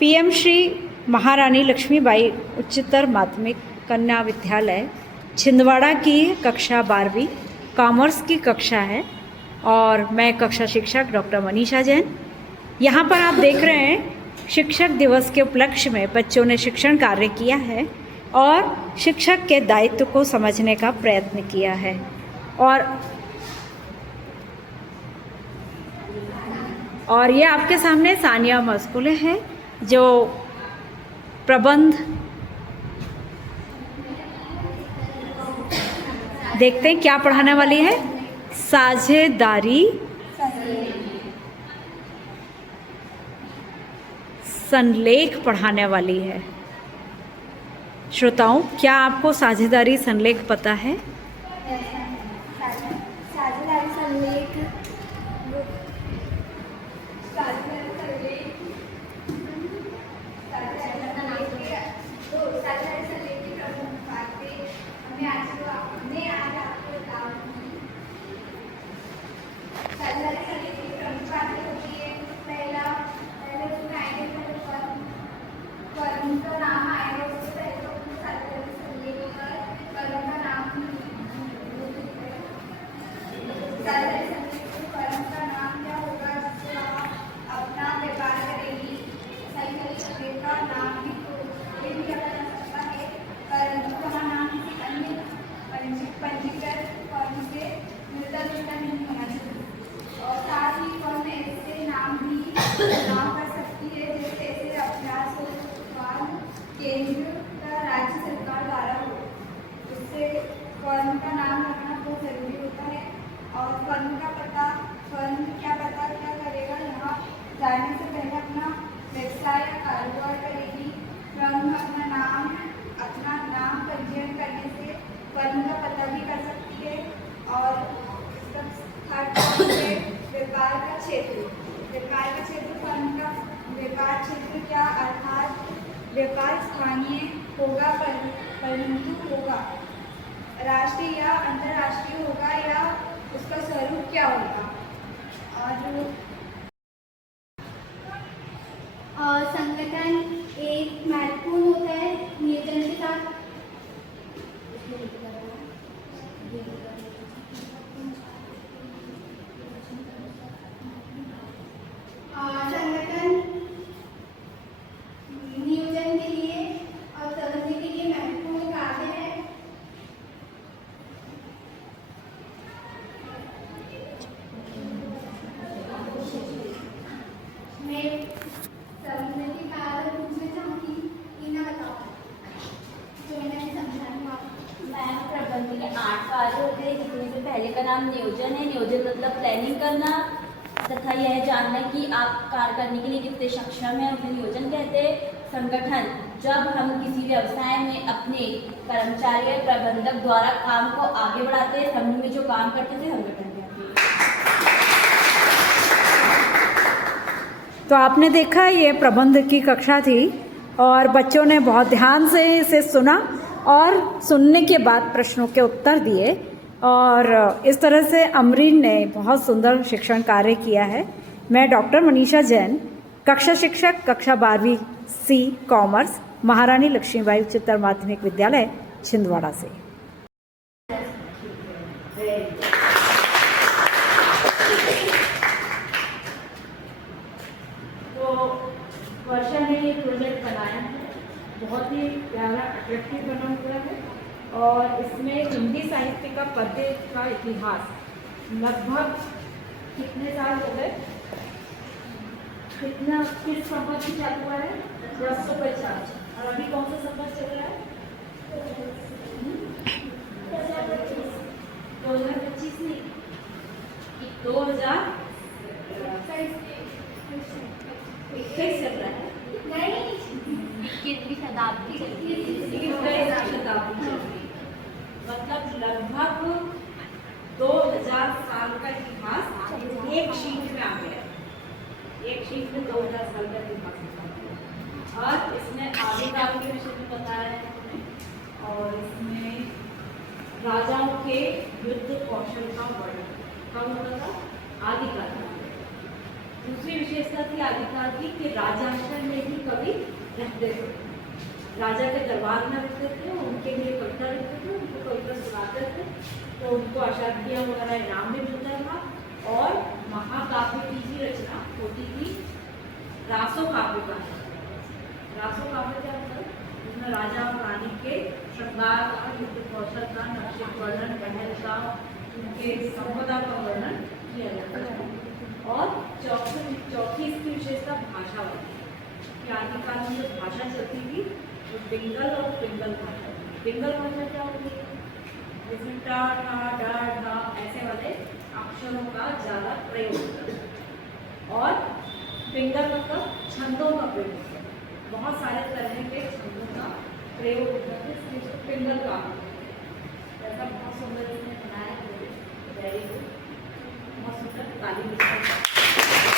PM Shri महारानी लक्ष्मीबाई उच्चतर माध्यमिक कन्या विद्यालय छिंदवाड़ा की कक्षा 12वीं कॉमर्स की कक्षा है और मैं कक्षा शिक्षक डॉक्टर मनीषा जैन। यहाँ पर आप देख रहे हैं शिक्षक दिवस के उपलक्ष्य में बच्चों ने शिक्षण कार्य किया है और शिक्षक के दायित्व को समझने का प्रयत्न किया है। और ये आपके सामने सानिया मस्कुले है जो प्रबंध देखते हैं क्या पढ़ाने वाली है। साझेदारी संलेख पढ़ाने वाली है। श्रोताओं, क्या आपको साझेदारी संलेख पता है? साझेदारी संलेख केंद्र का राज्य सरकार द्वारा हो, उससे फर्म का नाम रखना बहुत जरूरी होता है। और फर्म का पता, फर्म क्या करेगा, यहाँ जाने से पहले अपना व्यवसाय या कारोबार करेगी। फर्म अपना नाम पंजीयन करने से फर्म का पता भी कर सकती है। और व्यापार का क्षेत्र फर्म का व्यापार क्षेत्र क्या, अर्थात व्यापार स्थानीय होगा परंतु होगा राष्ट्रीय या अंतर्राष्ट्रीय होगा, या उसका स्वरूप क्या होगा। और संगठन एक महत्वपूर्ण होता है नियोजन के साथ। पहले का नाम नियोजन है। नियोजन मतलब प्लानिंग करना तथा यह जानना कि आप कार्य करने के लिए कितने सक्षम हैं, उसे नियोजन कहते हैं। संगठन, जब हम किसी व्यवसाय में अपने कर्मचारी या प्रबंधक द्वारा काम को आगे बढ़ाते हैं, समूह में जो काम करते थे, संगठन कहते हैं। तो आपने देखा ये प्रबंध की कक्षा थी और बच्चों ने बहुत ध्यान से इसे सुना और सुनने के बाद प्रश्नों के उत्तर दिए और इस तरह से अमरीन ने बहुत सुंदर शिक्षण कार्य किया है। मैं डॉक्टर मनीषा जैन, कक्षा शिक्षक, कक्षा 12वीं सी कॉमर्स, महारानी लक्ष्मीबाई उच्चतर माध्यमिक विद्यालय छिंदवाड़ा से। तो वर्षा ने ये प्रोजेक्ट बनाया है, बहुत ही प्यारा अट्रैक्टिव बना हुआ है और इसमें हिंदी साहित्य का पद्य का इतिहास लगभग कितने साल हो गए, किस संपत्ति से चालू हुआ है? 1050। और अभी कौन सा संपत्ति चल रहा है? 2025 नहीं, 2021 चल रहा है। 21वीं शताब्दी मतलब लगभग 2000 साल का इतिहास एक शीट में आ गया। एक शीट में 2000 साल का इतिहास और इसमें आदिकाल के विषय में बताया है और इसमें राजाओं के युद्ध कौशल का वर्णन कब होता था? आदिकाल। दूसरी विशेषता थी आदिकाल की कि राजांशन में भी कवि देखो, राजा के दरबार में रखते थे, उनके लिए कविता लिखते थे, उनको कविता सुनाते थे, तो उनको अशांतियाँ वगैरह इनाम भी मिलता था। और महाकाव्य की भी रचना होती थी रासो काव्य का। रासो काव्य क्या होता है? जिसमें राजा और रानी के श्रृंगार का, युद्ध कौशल का, नक्शे वर्णन, महल का, उनके संपदा का वर्णन किया जाता है। और चौथी इसकी विशेषता भाषा होती है कि आदिकाल में जो भाषा चलती थी वो पिंगल और पिंगल भाषा। पिंगल भाषा क्या होती है? जिसमें टा ठा डा ढा ऐसे वाले अक्षरों का ज़्यादा प्रयोग होता है। और पिंगल मतलब छंदों का प्रयोग होता है, बहुत सारे तरह के छंदों का प्रयोग होता है, इसलिए इसको पिंगल कहा ऐसा बहुत सुंदर इसने बनाया है। वेरी गुड, बहुत सुंदर ताली बजाएं।